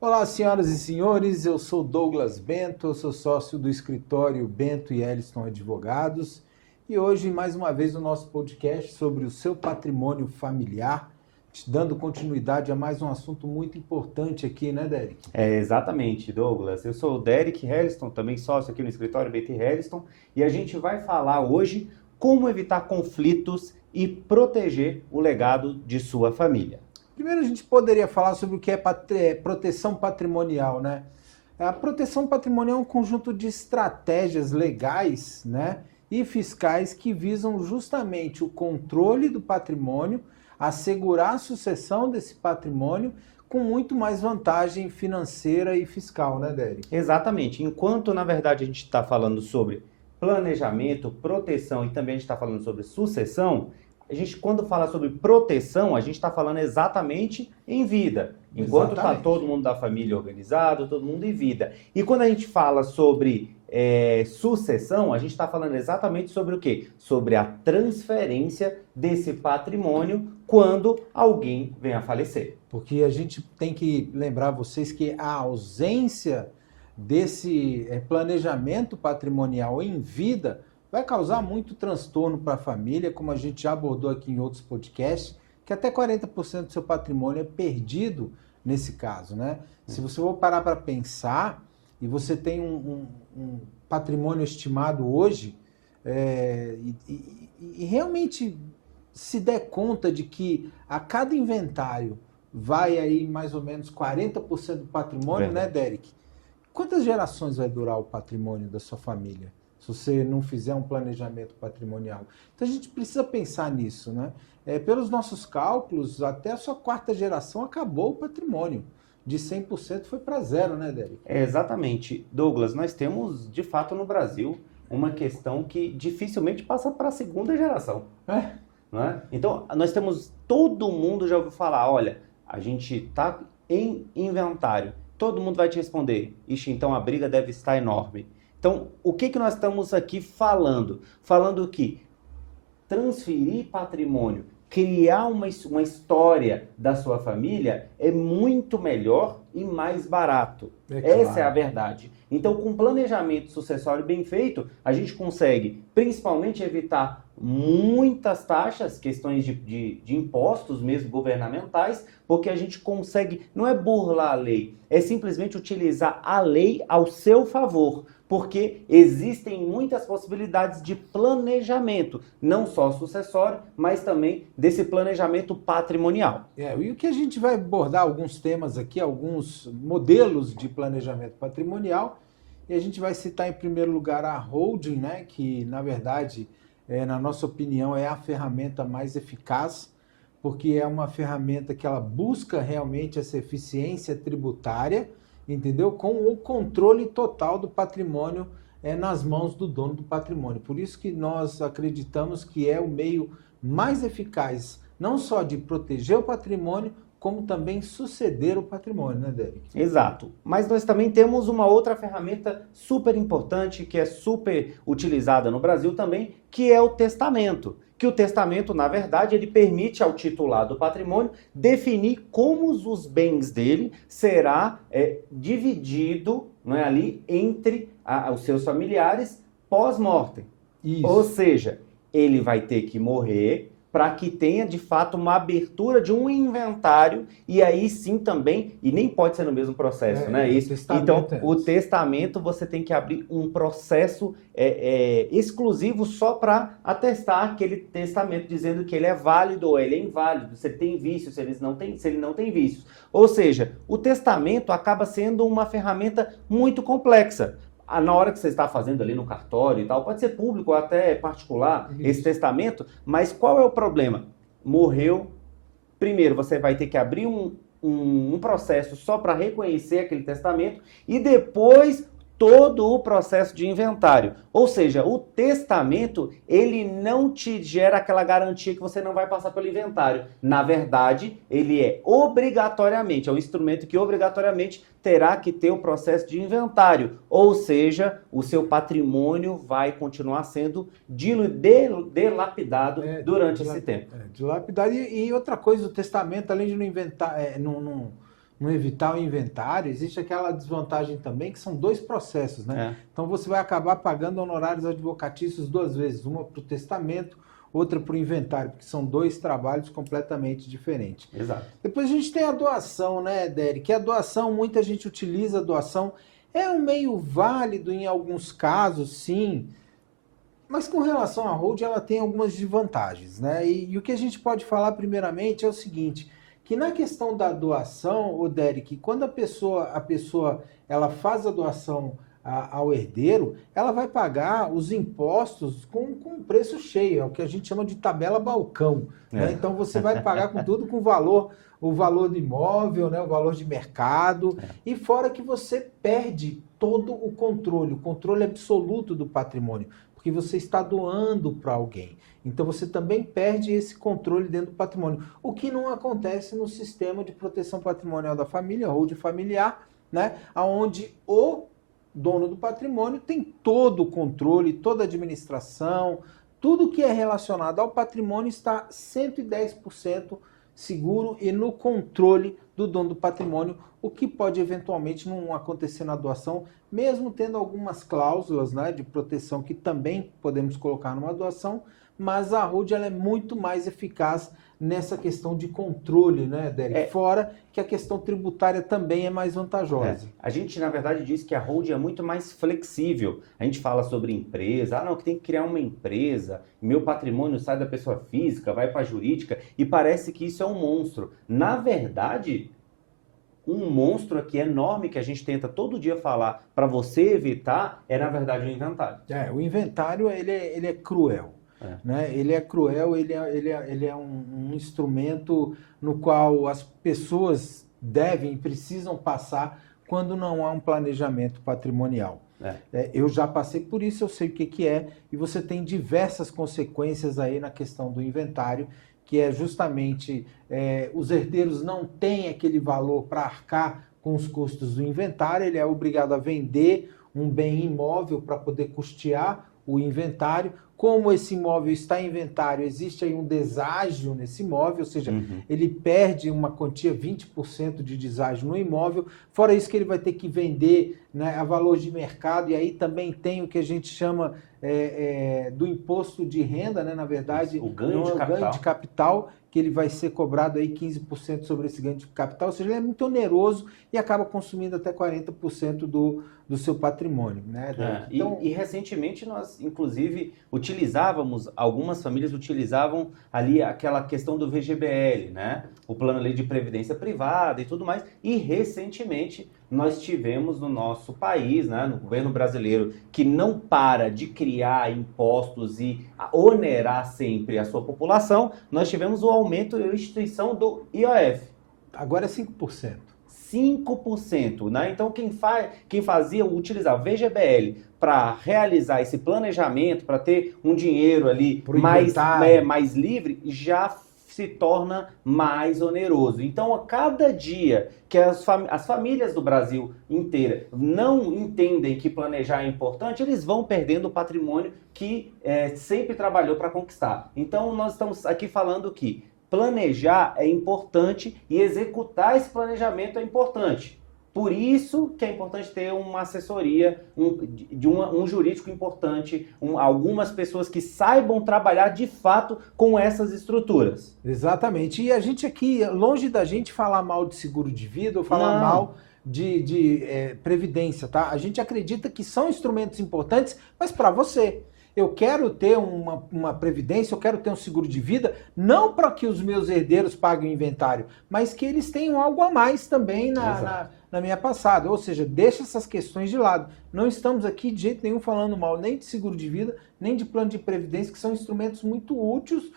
Olá, senhoras e senhores, eu sou Douglas Bento, eu sou sócio do escritório Bento e Elliston Advogados e hoje, mais uma vez, o nosso podcast sobre o seu patrimônio familiar, te dando continuidade a mais um assunto muito importante aqui, né, Derek? Exatamente, Douglas. Eu sou o Derek Helliston, também sócio aqui no escritório Bento e Helliston, e a gente vai falar hoje como evitar conflitos e proteger o legado de sua família. Primeiro, a gente poderia falar sobre o que é proteção patrimonial, né? A proteção patrimonial é um conjunto de estratégias legais, né, e fiscais que visam justamente o controle do patrimônio, assegurar a sucessão desse patrimônio com muito mais vantagem financeira e fiscal, né, Derek? Exatamente. Enquanto, na verdade, a gente está falando sobre planejamento, proteção e também a gente está falando sobre sucessão, a gente, quando fala sobre proteção, a gente está falando exatamente em vida. Enquanto está todo mundo da família organizado, todo mundo em vida. E quando a gente fala sobre sucessão, a gente está falando exatamente sobre o quê? Sobre a transferência desse patrimônio quando alguém vem a falecer. Porque a gente tem que lembrar vocês que a ausência desse planejamento patrimonial em vida vai causar muito transtorno para a família, como a gente já abordou aqui em outros podcasts, que até 40% do seu patrimônio é perdido nesse caso, né? Se você for parar para pensar e você tem um patrimônio estimado hoje e realmente se der conta de que a cada inventário vai aí mais ou menos 40% do patrimônio, né, Derek? Quantas gerações vai durar o patrimônio da sua família? Se você não fizer um planejamento patrimonial. Então a gente precisa pensar nisso, né? Pelos nossos cálculos, até a sua quarta geração acabou o patrimônio. De 100% foi para zero, né, Derek? Exatamente. Douglas, nós temos, de fato, no Brasil, uma questão que dificilmente passa para a segunda geração. Não é? Então, nós temos, todo mundo já ouviu falar, olha, a gente está em inventário. Todo mundo vai te responder, ixi, então a briga deve estar enorme. Então, o que nós estamos aqui falando? Falando que transferir patrimônio, criar uma história da sua família é muito melhor e mais barato. Essa é a verdade. Então, com planejamento sucessório bem feito, a gente consegue, principalmente, evitar muitas taxas, questões de impostos mesmo governamentais, porque a gente consegue, não é burlar a lei, é simplesmente utilizar a lei ao seu favor. Porque existem muitas possibilidades de planejamento, não só sucessório, mas também desse planejamento patrimonial. E o que a gente vai abordar alguns temas aqui, alguns modelos de planejamento patrimonial, e a gente vai citar em primeiro lugar a holding, né, que na verdade, na nossa opinião, é a ferramenta mais eficaz, porque é uma ferramenta que ela busca realmente essa eficiência tributária, entendeu? Com o controle total do patrimônio nas mãos do dono do patrimônio. Por isso que nós acreditamos que é o meio mais eficaz, não só de proteger o patrimônio, como também suceder o patrimônio, né, Derek? Exato. Mas nós também temos uma outra ferramenta super importante, que é super utilizada no Brasil também, que é o testamento. Que o testamento, na verdade, ele permite ao titular do patrimônio definir como os bens dele será dividido, não é, ali entre os seus familiares pós-mortem. Ou seja, ele vai ter que morrer para que tenha, de fato, uma abertura de um inventário, e aí sim também, e nem pode ser no mesmo processo, né? Isso. Então, o testamento, você tem que abrir um processo exclusivo só para atestar aquele testamento, dizendo que ele é válido ou ele é inválido, se ele tem vícios, se ele não tem vícios. Ou seja, o testamento acaba sendo uma ferramenta muito complexa. Na hora que você está fazendo ali no cartório e tal, pode ser público ou até particular, esse testamento, mas qual é o problema? Morreu, primeiro você vai ter que abrir um processo só para reconhecer aquele testamento e depois todo o processo de inventário. Ou seja, o testamento, ele não te gera aquela garantia que você não vai passar pelo inventário. Na verdade, ele é obrigatoriamente, é um instrumento que obrigatoriamente terá que ter o processo de inventário. Ou seja, o seu patrimônio vai continuar sendo dilapidado durante esse tempo. Dilapidado. E outra coisa, o testamento, além de não inventar, não evitar o inventário, existe aquela desvantagem também, que são 2 processos, né? Então você vai acabar pagando honorários advocatícios 2 vezes, uma para o testamento, outra para o inventário, porque são 2 trabalhos completamente diferentes. Exato. Depois a gente tem a doação, né, Derek? A doação, muita gente utiliza a doação, é um meio válido em alguns casos, sim, mas com relação à holding, ela tem algumas desvantagens, né? E o que a gente pode falar primeiramente é o seguinte, que na questão da doação, o Derek, quando a pessoa ela faz a doação ao herdeiro, ela vai pagar os impostos com preço cheio, é o que a gente chama de tabela balcão, né? Então você vai pagar com tudo com o valor do imóvel, né? O valor de mercado, e fora que você perde todo o controle absoluto do patrimônio, porque você está doando para alguém. Então você também perde esse controle dentro do patrimônio, o que não acontece no sistema de proteção patrimonial da família, holding familiar, né? Onde o dono do patrimônio tem todo o controle, toda a administração, tudo que é relacionado ao patrimônio está 110% seguro e no controle do dono do patrimônio, o que pode eventualmente não acontecer na doação, mesmo tendo algumas cláusulas, né, de proteção que também podemos colocar numa doação, mas a holding ela é muito mais eficaz nessa questão de controle, né, Derek? Fora que a questão tributária também é mais vantajosa. A gente, na verdade, diz que a holding é muito mais flexível. A gente fala sobre empresa, não, que tem que criar uma empresa, meu patrimônio sai da pessoa física, vai para a jurídica, e parece que isso é um monstro. Na verdade, um monstro aqui enorme que a gente tenta todo dia falar para você evitar é, na verdade, o inventário. O inventário, ele é cruel. Né? Ele é cruel, ele é um instrumento no qual as pessoas devem e precisam passar quando não há um planejamento patrimonial. Eu já passei por isso, eu sei o que é, e você tem diversas consequências aí na questão do inventário, que é justamente os herdeiros não têm aquele valor para arcar com os custos do inventário, ele é obrigado a vender um bem imóvel para poder custear o inventário. Como esse imóvel está em inventário, existe aí um deságio nesse imóvel, ou seja, ele perde uma quantia, 20% de deságio no imóvel, fora isso que ele vai ter que vender, né, a valor de mercado, e aí também tem o que a gente chama do imposto de renda, né, na verdade, o ganho de capital, que ele vai ser cobrado aí 15% sobre esse ganho de capital, ou seja, ele é muito oneroso e acaba consumindo até 40% do seu patrimônio, né? Então, e recentemente nós, inclusive, algumas famílias utilizavam ali aquela questão do VGBL, né? O Plano Lei de Previdência Privada e tudo mais, e recentemente nós tivemos no nosso país, né, no governo brasileiro, que não para de criar impostos e onerar sempre a sua população, nós tivemos o aumento e a instituição do IOF. Agora é 5%. 5%, né? Então quem utilizava o VGBL para realizar esse planejamento, para ter um dinheiro ali mais livre, já se torna mais oneroso. Então, a cada dia que as famílias do Brasil inteira não entendem que planejar é importante, eles vão perdendo o patrimônio que sempre trabalhou para conquistar. Então, nós estamos aqui falando que planejar é importante e executar esse planejamento é importante. Por isso que é importante ter uma assessoria, um jurídico importante, algumas pessoas que saibam trabalhar de fato com essas estruturas. Exatamente. E a gente aqui, longe da gente falar mal de seguro de vida ou falar mal de previdência, tá? A gente acredita que são instrumentos importantes, mas para você. Eu quero ter uma previdência, eu quero ter um seguro de vida, não para que os meus herdeiros paguem o inventário, mas que eles tenham algo a mais também na minha passada. Ou seja, deixa essas questões de lado. Não estamos aqui de jeito nenhum falando mal nem de seguro de vida, nem de plano de previdência, que são instrumentos muito úteis,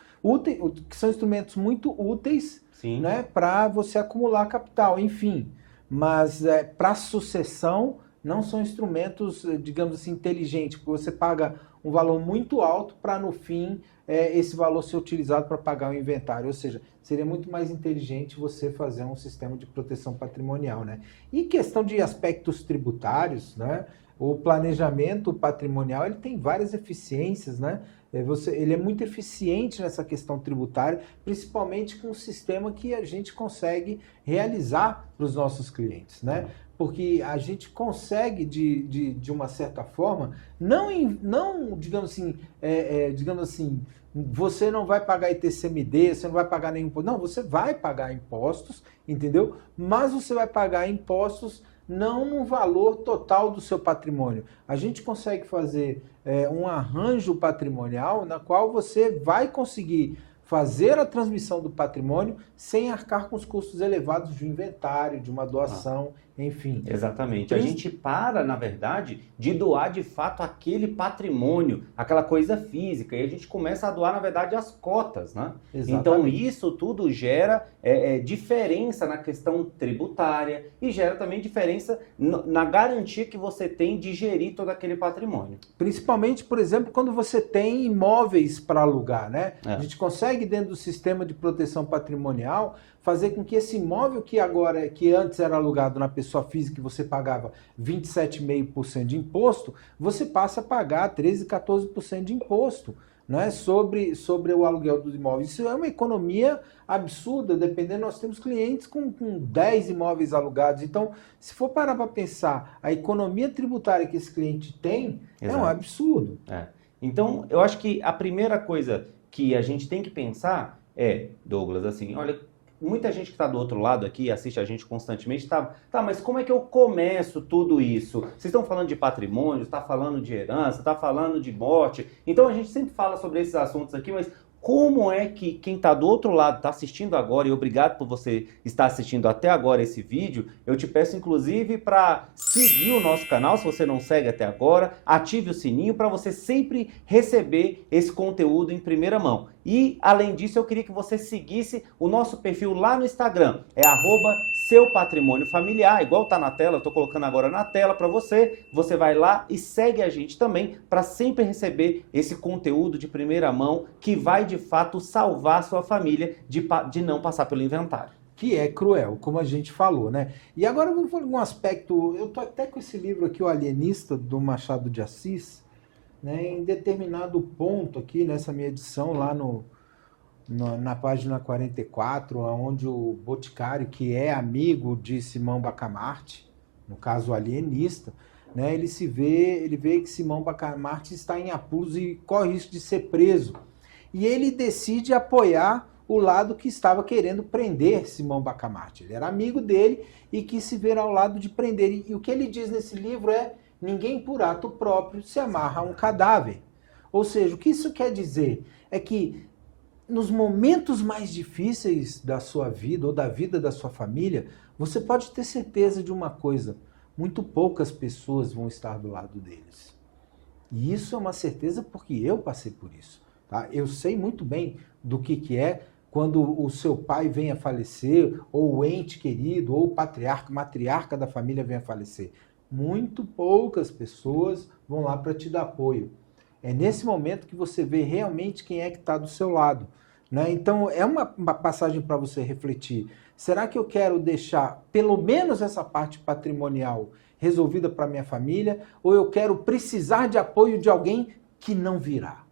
né, para você acumular capital, enfim. Mas para sucessão não são instrumentos, digamos assim, inteligentes, porque você paga um valor muito alto para, no fim, esse valor ser utilizado para pagar o inventário. Ou seja, seria muito mais inteligente você fazer um sistema de proteção patrimonial, né? E questão de aspectos tributários, né? O planejamento patrimonial ele tem várias eficiências, né? ele é muito eficiente nessa questão tributária, principalmente com o sistema que a gente consegue realizar para os nossos clientes, né? Porque a gente consegue, de uma certa forma, não digamos assim, você não vai pagar ITCMD, você não vai pagar nenhum imposto. Não, você vai pagar impostos, entendeu? Mas você vai pagar impostos não no valor total do seu patrimônio. A gente consegue fazer um arranjo patrimonial na qual você vai conseguir fazer a transmissão do patrimônio sem arcar com os custos elevados de um inventário, de uma doação, enfim. Exatamente. A gente para, na verdade, de doar de fato aquele patrimônio, aquela coisa física, e a gente começa a doar, na verdade, as cotas, né? Exatamente. Então isso tudo gera diferença na questão tributária e gera também diferença na garantia que você tem de gerir todo aquele patrimônio. Principalmente, por exemplo, quando você tem imóveis para alugar, né? A gente consegue, dentro do sistema de proteção patrimonial, fazer com que esse imóvel que antes era alugado na pessoa física e você pagava 27,5% de imposto, você passa a pagar 13, 14% de imposto, né, sobre o aluguel dos imóveis. Isso é uma economia absurda, dependendo, nós temos clientes com 10 imóveis alugados. Então, se for parar para pensar, a economia tributária que esse cliente tem é um absurdo. Então, eu acho que a primeira coisa que a gente tem que pensar Douglas, assim, olha, muita gente que está do outro lado aqui, assiste a gente constantemente, mas como é que eu começo tudo isso? Vocês estão falando de patrimônio, está falando de herança, está falando de morte, então a gente sempre fala sobre esses assuntos aqui, mas como é que quem está do outro lado está assistindo agora, e obrigado por você estar assistindo até agora esse vídeo, eu te peço inclusive para seguir o nosso canal, se você não segue até agora, ative o sininho para você sempre receber esse conteúdo em primeira mão. E, além disso, eu queria que você seguisse o nosso perfil lá no Instagram, @seupatrimôniofamiliar, igual tá na tela, eu tô colocando agora na tela para você, você vai lá e segue a gente também para sempre receber esse conteúdo de primeira mão que vai, de fato, salvar a sua família de não passar pelo inventário. Que é cruel, como a gente falou, né? E agora eu vou falar um aspecto, eu tô até com esse livro aqui, O Alienista, do Machado de Assis, né, em determinado ponto aqui nessa minha edição, lá na página 44, onde o Boticário, que é amigo de Simão Bacamarte, no caso o alienista, né, ele vê que Simão Bacamarte está em apuros e corre risco de ser preso. E ele decide apoiar o lado que estava querendo prender Simão Bacamarte. Ele era amigo dele e quis se ver ao lado de prender. E o que ele diz nesse livro é: ninguém por ato próprio se amarra a um cadáver. Ou seja, o que isso quer dizer é que nos momentos mais difíceis da sua vida ou da vida da sua família, você pode ter certeza de uma coisa: muito poucas pessoas vão estar do lado deles. E isso é uma certeza porque eu passei por isso. Tá? Eu sei muito bem do que é quando o seu pai vem a falecer, ou o ente querido, ou o patriarca, matriarca da família vem a falecer. Muito poucas pessoas vão lá para te dar apoio. É nesse momento que você vê realmente quem é que está do seu lado, né? Então, é uma passagem para você refletir. Será que eu quero deixar pelo menos essa parte patrimonial resolvida para minha família, ou eu quero precisar de apoio de alguém que não virá?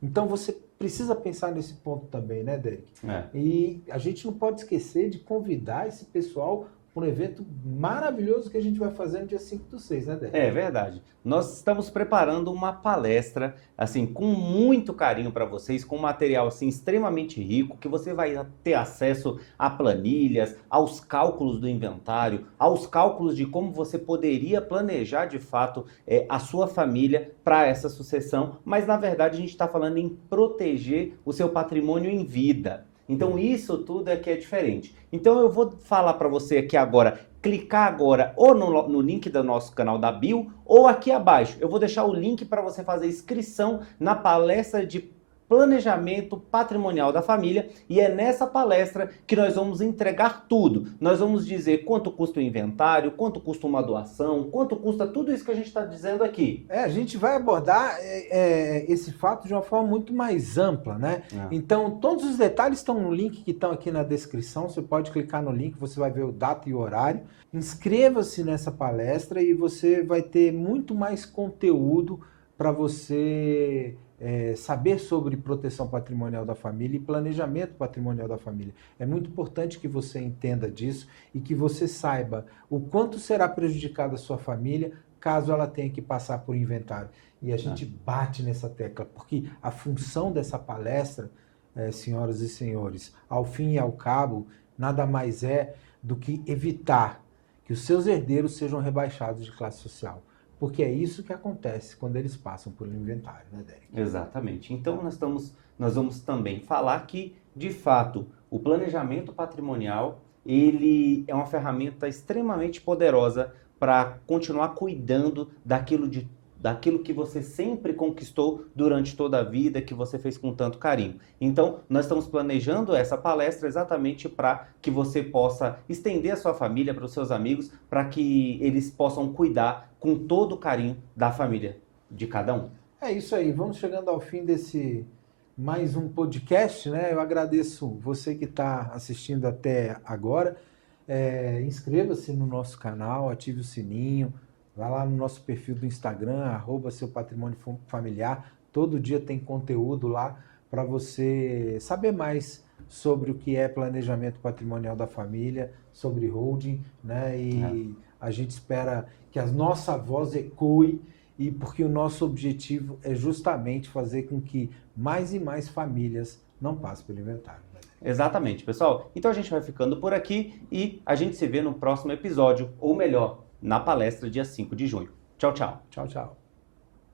Então, você precisa pensar nesse ponto também, né, Derek? E a gente não pode esquecer de convidar esse pessoal para um evento maravilhoso que a gente vai fazer no dia 5/6, né, Derek? É verdade. Nós estamos preparando uma palestra, assim, com muito carinho para vocês, com material, assim, extremamente rico, que você vai ter acesso a planilhas, aos cálculos do inventário, aos cálculos de como você poderia planejar, de fato, a sua família para essa sucessão, mas, na verdade, a gente está falando em proteger o seu patrimônio em vida. Então, isso tudo é que é diferente. Então, eu vou falar para você aqui agora, clicar agora ou no link do nosso canal da Bio, ou aqui abaixo. Eu vou deixar o link para você fazer inscrição na palestra de planejamento patrimonial da família, e é nessa palestra que nós vamos entregar tudo. Nós vamos dizer quanto custa o inventário, quanto custa uma doação, quanto custa tudo isso que a gente está dizendo aqui. A gente vai abordar esse fato de uma forma muito mais ampla, né? Então, todos os detalhes estão no link que estão aqui na descrição, você pode clicar no link, você vai ver o data e o horário. Inscreva-se nessa palestra e você vai ter muito mais conteúdo para você saber sobre proteção patrimonial da família e planejamento patrimonial da família. É muito importante que você entenda disso e que você saiba o quanto será prejudicada a sua família caso ela tenha que passar por inventário. E a gente bate nessa tecla, porque a função dessa palestra, senhoras e senhores, ao fim e ao cabo, nada mais é do que evitar que os seus herdeiros sejam rebaixados de classe social. Porque é isso que acontece quando eles passam por um inventário, né, Derek? Exatamente. Então, nós vamos também falar que, de fato, o planejamento patrimonial, ele é uma ferramenta extremamente poderosa para continuar cuidando daquilo que você sempre conquistou durante toda a vida, que você fez com tanto carinho. Então, nós estamos planejando essa palestra exatamente para que você possa estender a sua família para os seus amigos, para que eles possam cuidar com todo o carinho da família de cada um. É isso aí, vamos chegando ao fim desse mais um podcast, né? Eu agradeço você que está assistindo até agora. Inscreva-se no nosso canal, ative o sininho, vá lá no nosso perfil do Instagram, @seupatrimônio familiar. Todo dia tem conteúdo lá para você saber mais sobre o que é planejamento patrimonial da família, sobre holding, né? E a gente espera que a nossa voz ecoe, e porque o nosso objetivo é justamente fazer com que mais e mais famílias não passem pelo inventário. Né? Exatamente, pessoal. Então a gente vai ficando por aqui e a gente se vê no próximo episódio, ou melhor, na palestra dia 5 de junho. Tchau, tchau. Tchau, tchau.